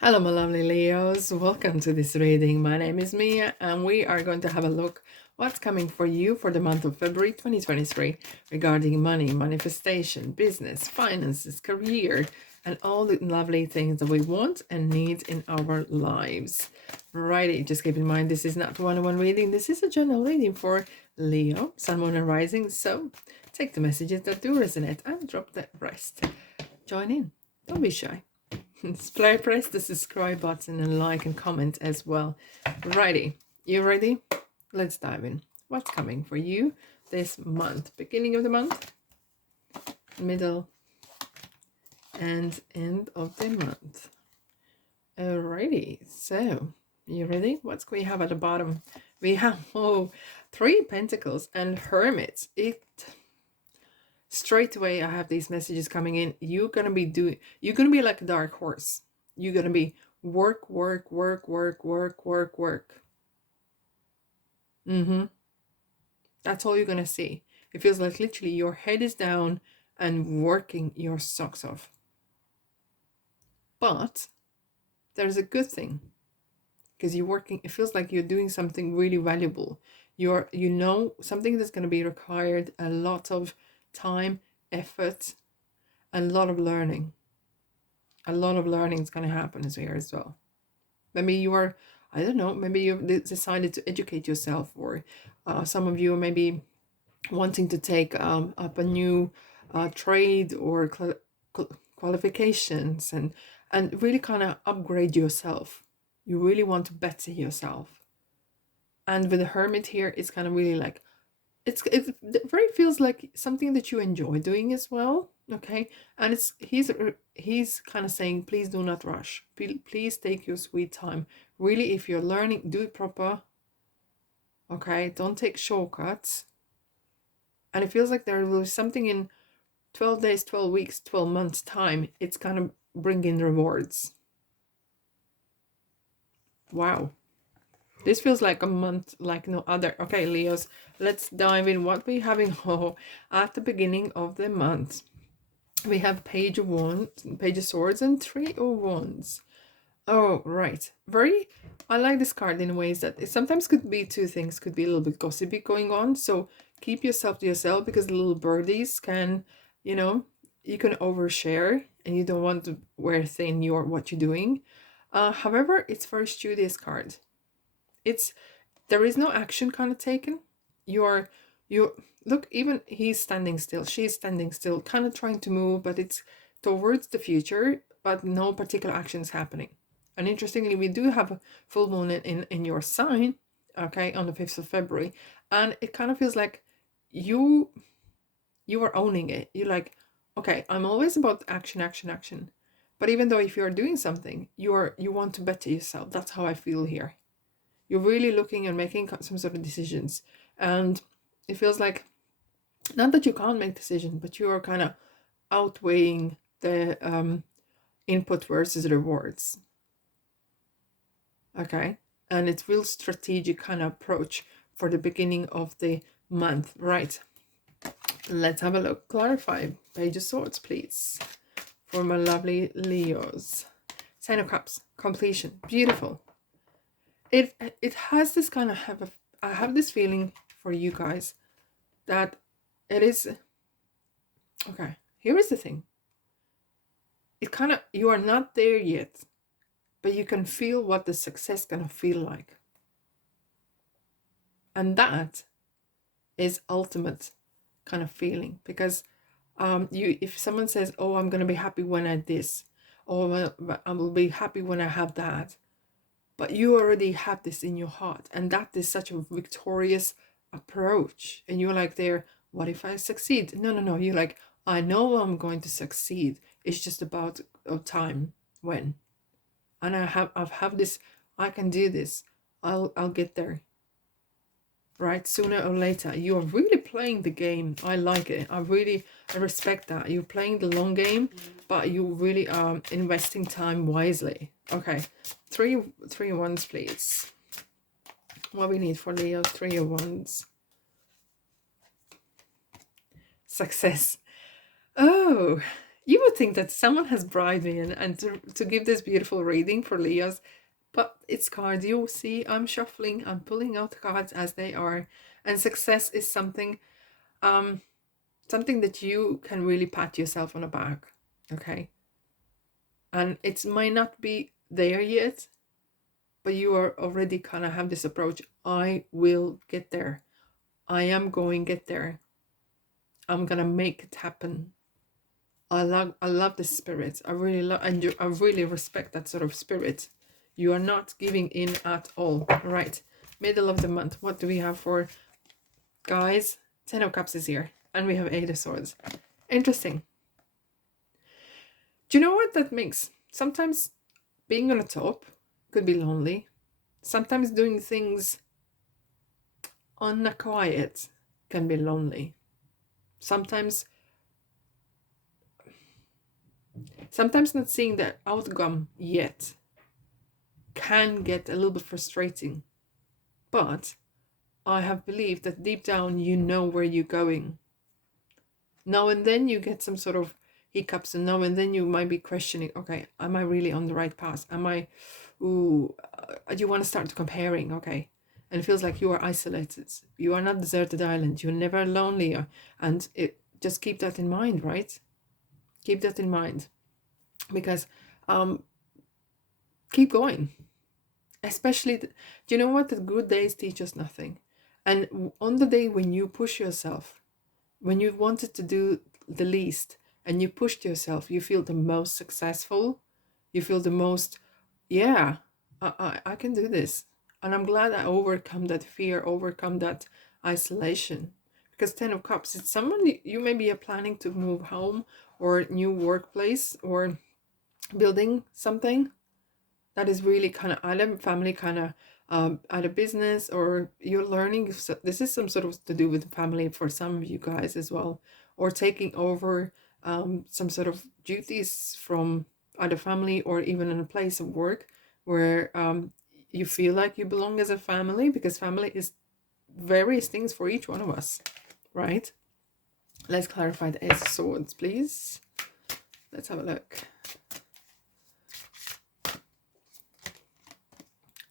Hello, my lovely Leos. Welcome to this reading. My name is Mia, and we are going to have a look what's coming for you for the month of February 2023 regarding money, manifestation, business, finances, career, and all the lovely things that we want and need in our lives. Righty, just keep in mind this is not one-on-one reading. This is a general reading for Leo, Sun, Moon, and Rising. So take the messages that do resonate and drop the rest. Join in. Don't be shy. Press the subscribe button and like and comment as well. Righty, you ready? Let's dive in. What's coming for you this month? Beginning of the month, middle, and end of the month. Alrighty, so you ready? What's we have at the bottom? We have Three Pentacles and Hermits. Straight away I have these messages coming in. You're gonna be like a dark horse. You're gonna be work. That's all you're gonna see. It feels like literally your head is down and working your socks off. But there's a good thing, because you're working, it feels like you're doing something really valuable. Something that's going to be required a lot of time, effort, a lot of learning. A lot of learning is going to happen here as well. Maybe you are, I don't know, maybe you've decided to educate yourself, or some of you are maybe wanting to take up a new trade or qualifications and really kind of upgrade yourself. You really want to better yourself. And with the Hermit here, it's kind of really like, it very feels like something that you enjoy doing as well. Okay, and he's kind of saying, please do not rush. Please take your sweet time. Really, if you're learning, do it proper. Okay, don't take shortcuts. And it feels like there will be something in 12 days, 12 weeks, 12 months time. It's kind of bringing rewards. Wow. This feels like a month like no other. Okay, Leos, let's dive in. What we having at the beginning of the month. We have Page of Swords, and Three of Wands. Oh, right. I like this card in ways that it sometimes could be two things. Could be a little bit gossipy going on. So keep yourself to yourself, because the little birdies can, you can overshare and you don't want to wear thin what you're doing. However, it's very studious card. There is no action kind of taken. You look, even he's standing still, she's standing still, kind of trying to move, but it's towards the future, but no particular action is happening. And interestingly, we do have a full moon in your sign, okay, on the 5th of February, and it kind of feels like you are owning it. You're like, okay, I'm always about action. But even though if you're doing something, you want to better yourself. That's how I feel here. You're really looking and making some sort of decisions, and it feels like, not that you can't make decisions, but you are kind of outweighing the input versus rewards. Okay, and it's real strategic kind of approach for the beginning of the month. Right, let's have a look. Clarify. Page of Swords, please, for my lovely Leos. Ten of Cups, completion. Beautiful. It has this kind of I have this feeling for you guys that it is okay. Here is the thing. It kind of, you are not there yet, but you can feel what the success gonna feel like, and that is ultimate kind of feeling. Because if someone says, oh, I'm gonna be happy when I this, or I will be happy when I have that, but you already have this in your heart, and that is such a victorious approach. And you're like, there, what if I succeed? No, you're like, I know I'm going to succeed. It's just about time when. And I've have this, I can do this. I'll get there. Right, sooner or later. You're really playing the game. I like it. I respect that. You're playing the long game, but you really are investing time wisely. Okay, three of Wands, please. What we need for Leo? Three of Wands. Success. Oh, You would think that someone has bribed me and to give this beautiful reading for Leos, but it's cards. You see, I'm shuffling, I'm pulling out cards as they are, and success is something, something that you can really pat yourself on the back, okay? And it might not be there yet, but you are already kind of have this approach. I will get there. I am going to get there. I'm gonna make it happen. I love the spirit. I really love, and I really respect that sort of spirit. You are not giving in at all. Right, middle of the month. What do we have for guys? 10 of Cups is here, and we have 8 of Swords. Interesting. Do you know what that makes? Sometimes being on the top could be lonely. Sometimes doing things on the quiet can be lonely. Sometimes not seeing the outcome yet can get a little bit frustrating. But I have believed that deep down you know where you're going. Now and then you get some sort of hiccups, and now and then you might be questioning, okay, am I really on the right path? Am I, you want to start comparing, okay? And it feels like you are isolated. You are not deserted island. You're never lonely. And just keep that in mind, right? Keep that in mind. Because keep going. Especially, do you know what? The good days teach us nothing. And on the day when you push yourself, when you wanted to do the least and you pushed yourself, you feel the most successful. You feel the most, yeah, I can do this. And I'm glad I overcome that fear, overcome that isolation. Because 10 of Cups, it's someone you maybe are planning to move home or new workplace or building something that is really kind of either family, kind of either business, or you're learning. So this is some sort of to do with family for some of you guys as well, or taking over some sort of duties from either family or even in a place of work where you feel like you belong as a family, because family is various things for each one of us, right? Let's clarify the Ace of Swords, please. Let's have a look.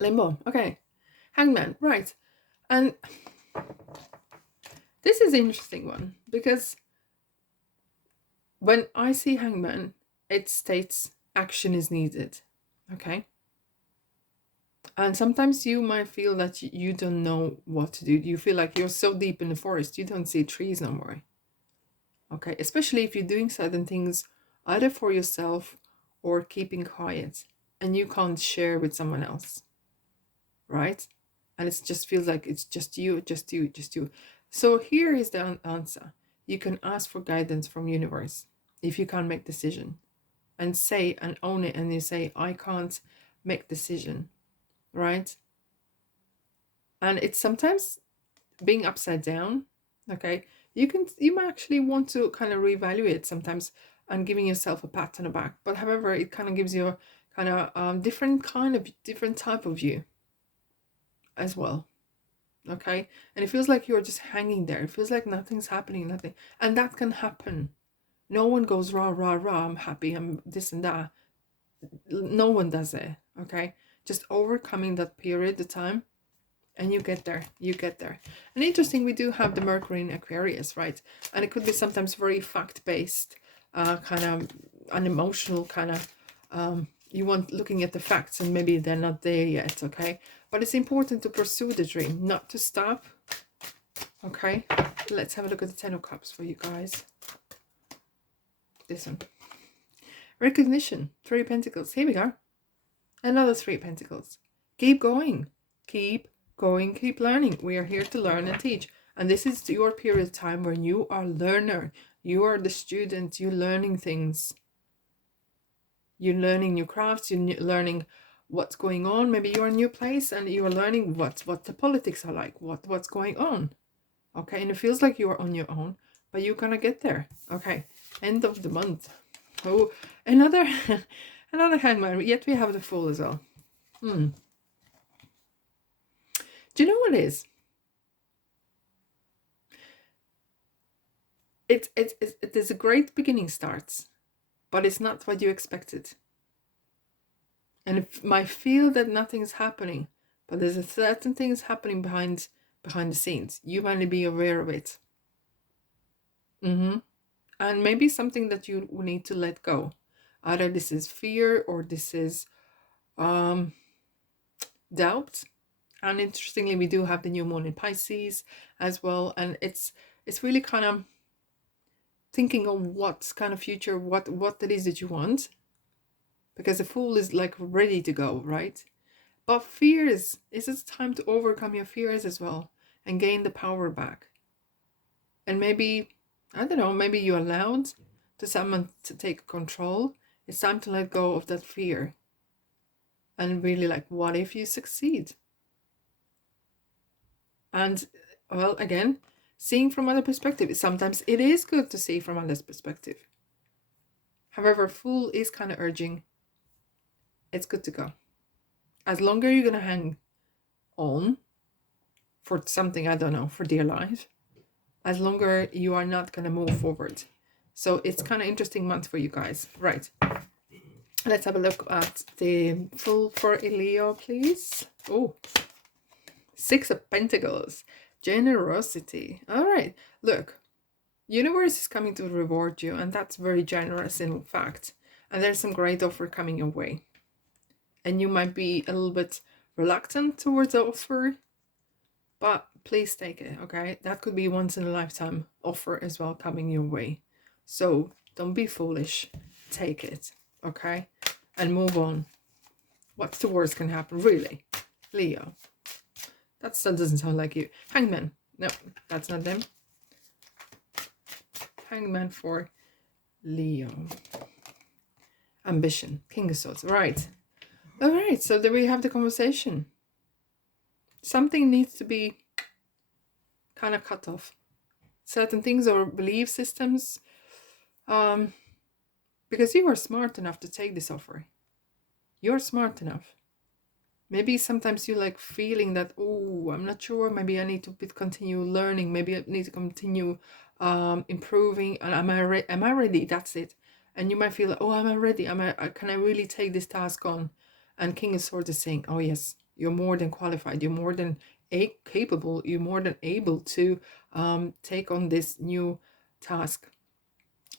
Limbo, okay. Hangman, right. And this is an interesting one, because when I see Hangman, it states action is needed, okay? And sometimes you might feel that you don't know what to do. You feel like you're so deep in the forest, you don't see trees no more, okay? Especially if you're doing certain things either for yourself or keeping quiet, and you can't share with someone else, right? And it just feels like it's just you. So here is the answer. You can ask for guidance from universe if you can't make decision, and say and own it, and you say, I can't make decision, right? And it's sometimes being upside down, okay? You might actually want to kind of reevaluate sometimes and giving yourself a pat on the back. But however, it kind of gives you a kind of different type of view as well. Okay, and it feels like you're just hanging there. It feels like nothing's happening, nothing. And that can happen. No one goes rah rah rah, I'm happy, I'm this and that. No one does it. Okay, just overcoming that period of time, and you get there. And interesting, we do have the Mercury in Aquarius, right? And it could be sometimes very fact-based, kind of an emotional kind of you want looking at the facts, and maybe they're not there yet, okay? But it's important to pursue the dream, not to stop, okay? Let's have a look at the 10 of Cups for you guys. This one. Recognition, 3 of Pentacles. Here we go. Another 3 of Pentacles. Keep going. Keep going, keep learning. We are here to learn and teach. And this is your period of time when you are learner. You are the student. You're learning things. You're learning new crafts. You're learning what's going on. Maybe you're in a new place and you're learning what the politics are like, what's going on. Okay, and it feels like you're on your own, but you're gonna get there. Okay, end of the month. Oh, another another Hangman. Yet we have the Fool as well. Do you know what it is? There's a great beginning starts, but it's not what you expected. And it might feel that nothing's happening, but there's a certain things happening behind the scenes. You might be aware of it. And maybe something that you need to let go. Either this is fear or this is doubt. And interestingly, we do have the new moon in Pisces as well, and it's really kind of thinking of what kind of future, what it is that you want, because the Fool is like ready to go, right? But fears, is it time to overcome your fears as well and gain the power back? And maybe, I don't know, maybe you allowed to someone to take control. It's time to let go of that fear and really like, what if you succeed? And well, again, seeing from other perspective, sometimes it is good to see from others' perspective. However, Fool is kind of urging, it's good to go. As long as you're going to hang on for something, I don't know, for dear life, as long as you are not going to move forward. So it's kind of interesting month for you guys. Right. Let's have a look at the Fool for Leo, please. Oh, 6 of Pentacles. Generosity. All right. Look, universe is coming to reward you, and that's very generous in fact. And there's some great offer coming your way. And you might be a little bit reluctant towards the offer, but please take it, okay? That could be once in a lifetime offer as well coming your way. So don't be foolish. Take it, okay? And move on. What's the worst can happen, really? Leo. That doesn't sound like you. Hangman. No, that's not them. Hangman for Leo. Ambition. King of Swords. Right. All right, so there we have the conversation. Something needs to be kind of cut off. Certain things or belief systems. Because you are smart enough to take this offer. You're smart enough. Maybe sometimes you like feeling that, oh, I'm not sure. Maybe I need to continue learning. Maybe I need to continue improving. And am I ready? That's it. And you might feel like, oh, am I ready? Can I really take this task on? And King of Swords is saying, oh yes, you're more than qualified. You're more than capable. You're more than able to take on this new task.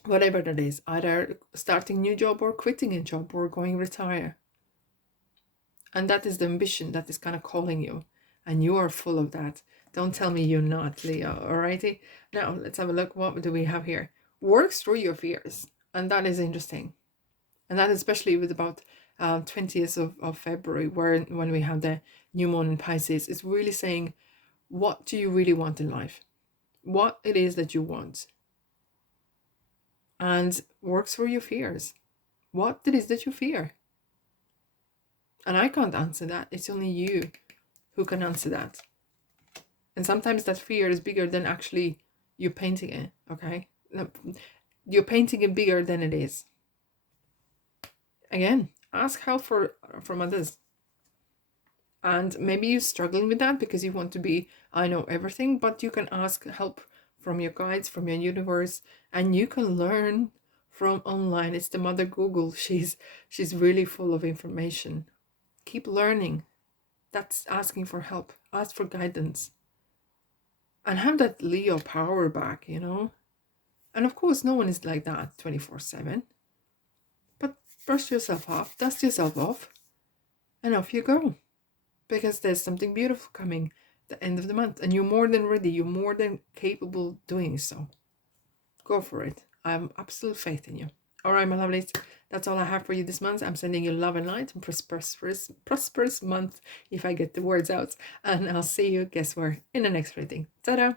Whatever that is, either starting a new job or quitting a job or going retire. And that is the ambition that is kind of calling you. And you are full of that. Don't tell me you're not, Leo. Alrighty. Now, let's have a look. What do we have here? Work through your fears. And that is interesting. And that especially with about 20th of February, when we have the new moon in Pisces, it's really saying, what do you really want in life? What it is that you want. And work through your fears. What it is that you fear. And I can't answer that. It's only you who can answer that. And sometimes that fear is bigger than actually you painting it, okay? You're painting it bigger than it is. Again, ask help from others. And maybe you're struggling with that because you want to be, I know everything, but you can ask help from your guides, from your universe, and you can learn from online. It's the mother Google. She's really full of information. Keep learning. That's asking for help. Ask for guidance. And have that Leo power back, you know. And of course, no one is like that 24/7. But brush yourself off, dust yourself off, and off you go. Because there's something beautiful coming at the end of the month. And you're more than ready. You're more than capable doing so. Go for it. I have absolute faith in you. All right, my lovelies. That's all I have for you this month. I'm sending you love and light and prosperous month if I get the words out. And I'll see you, guess where, in the next reading. Ta-da!